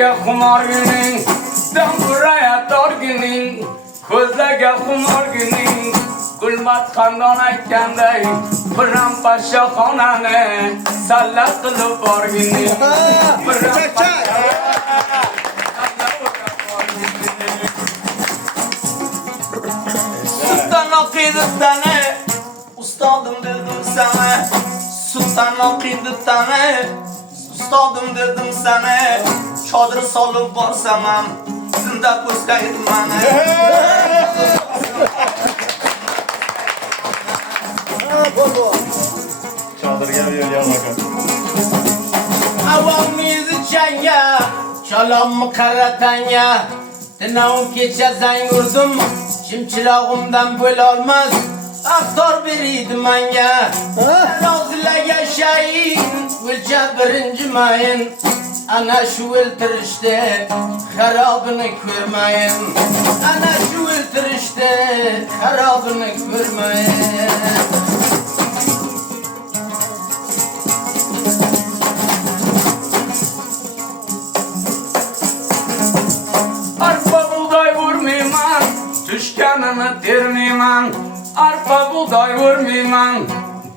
Gözlerge kumar günün, ben buraya dar günün. Gözlerge kumar günün, gülmat kandana kendi. Pıram paşa kanane, sallat kılıp var günün. Pıram paşa Sultan akidetane, ustadım dedim sana. Sultan akidetane, ustadım dedim sana. Çadır salıp varsamam, zinda kuzgaydım bana. Çadır geliyor ya bakalım. Avam müzik ya, çalam mı karatanya. Tınavım keçe zeng vurdum, çimçilağımdan böyle olmaz. Aktar biriydim anya. Razıyla yaşayın, vilce birinci mayın. Ana şu iltirişte, harabını görmeyin. Ana şu iltirişte, harabını görmeyin. arpa buğday vurmayman, düşkanını termeyman. Arpa buğday vurmayman,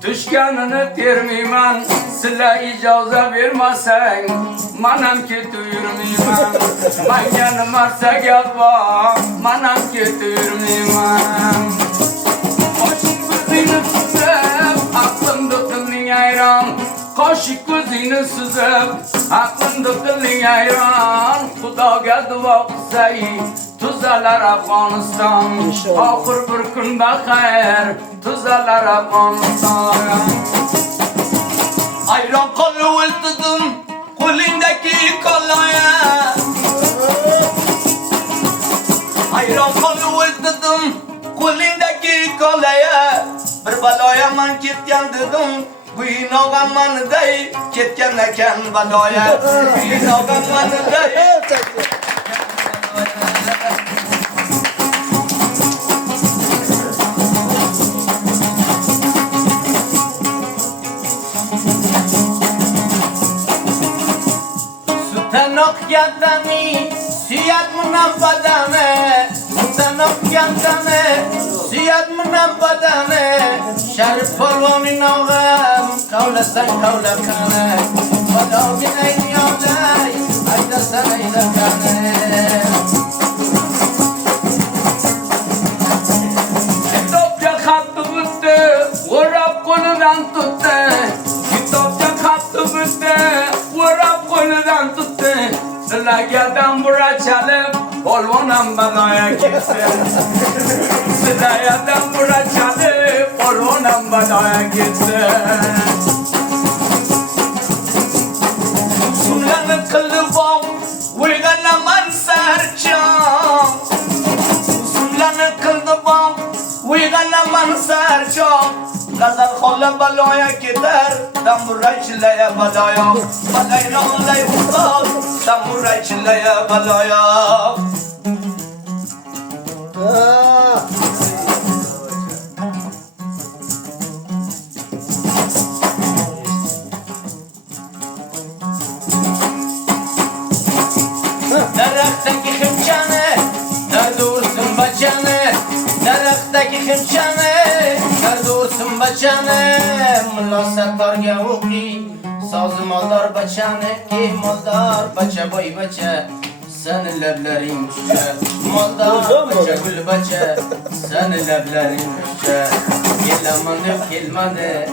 düşkanını termeyman. Sila icaza vermesen, manam ki duyurmayman. Manyanım varsa gel bak, manam ki duyurmayman. Kaşık gözünü süzüp, aklımda kılın ayran. Kaşık gözünü süzüp, aklımda kılın ayran. Kuda geldi vakısı, tuzalar Afganistan. Ahır bir gün bakar, tuzalar Afganistan. Ayran kolu ıltıdım, kolindeki kolaya. Ayran kolu ıltıdım, kolindeki kolaya. Bir balaya man ketken dedim, Güyün oğan manı dey, ketken eken balaya. Güyün oğan manı dey. Tanok yadami, siyat munam badane. Tanok yadami, siyat munam badane. Şerif polvonin ağam, kavlasan kavlakane. Badavgin ayni yavday, aydasan aydakane. Kitapça hattı bitti, vurap konudan tuttu. Kitapça hattı bitti, vurap konudan tuttu. Sıla gelden bura çalıp, polvonam badaya gitti. Sıla gelden bura çalıp, polvonam badaya gitti. Sulanı kılıbam, uygana man sarçam. Sulanı kılıbam, uygana man sarçam. Gazal khola balaya gider, damuray çileye balaya. Balayna olay uzal, damuray çileye balaya. Daraktaki hımçanı, nerede olsun bacanı? Daraktaki hımçanı, nerede olsun bacanı? Mulla sattar gavuki, sazı maldar bacanı. Ki maldar baca boy baca, senin leblerin şişe. Maldar baca gül baca, senin leblerin şişe. Gelamadı gelmadı,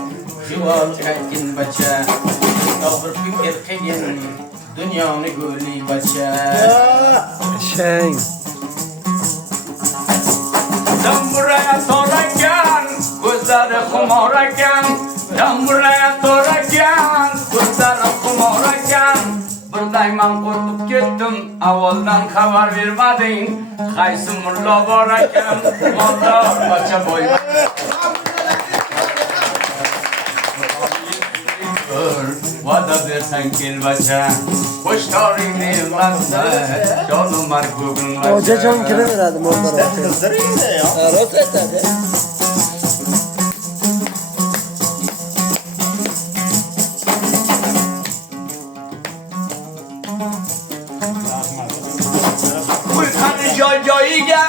juval kakin baca. Doğru fikir kıyın, dünyanı gülü baca. Şeng. Sen buraya sorarken, gözleri kumarken. Sen buraya sorarken, gözleri kumarken. Buradayman korkup gittim, avvaldan haber vermedin. Kaysı mulla varken, maldar baca boy. Vada versen gel baca, hoş tarihini varsa, canım var bugün baca. Hoca can kire verdim onlara. Kızdırayım da ya. Rota tabii. joyiga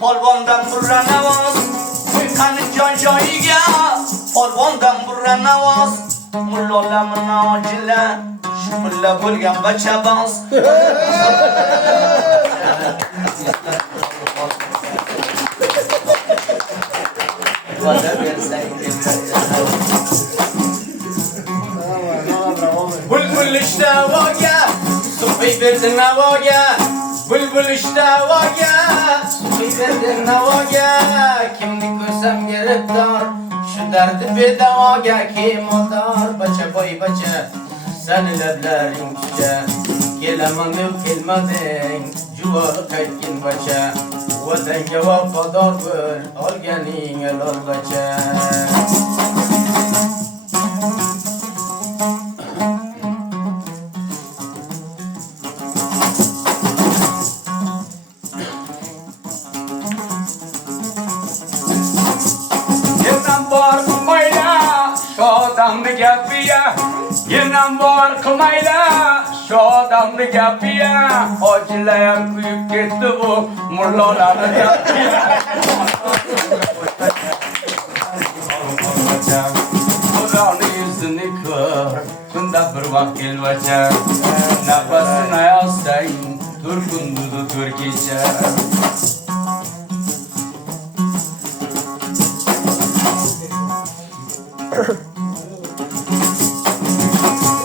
polvondan burra navoz qani joyiga polvondan burra navoz mulla munojila mulla bo'lgan bachabos Bulbul işte vaga, sufi verdin navaga. Bulbul işte vaga, sufi verdin navaga. Kimni ko'rsam geribdor, shu dardi bedavoga. Kim oldor, bacha boy bacha, seni lablaring tuja. Kelaman deb kelmading, juvoli qaytgin bacha. Vatanga vafodor bo'l, olganing alol bacha. Shodamni gapiya, yenam bor qilmayla. Shodamni gapiya, hojilayam kuyib ketdi bu mullalarni gapiya. Xudoning yuzini ko'r, kunda bir vaqt kelvacha. Nafasini olsang, tur kunduzi tur kecha.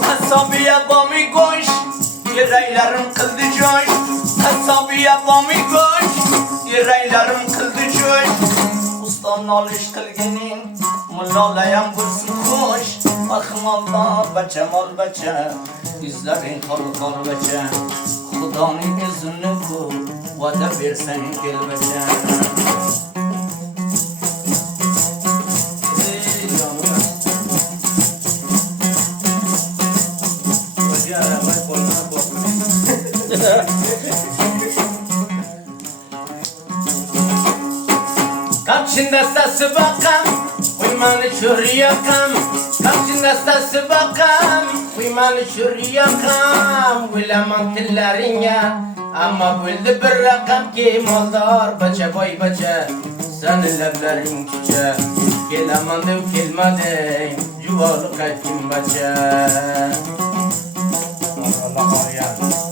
Kasabiya bomi go'sh, yeraylarim qildi jo'sh. Kasabiya bomi go'sh, yeraylarim qildi jo'sh. Uston nolish qilganing, mullalayam bo'lsin xo'sh. Ahmollar bacha mol bacha, izlaring qol bacha. Xudoning izini ko'r, va'da bersang kel bacha. Kapçında sası bakam, uymanı şuriyakam. Kapçında sası bakam, uymanı şuriyakam. Uylaman tillerin ya, ama buldu bir rakam ki moldar baca boy baca. Seni lablerin küçe, gelaman dev kelmadin, yuvalı kaytın baca. Allah Allah ya.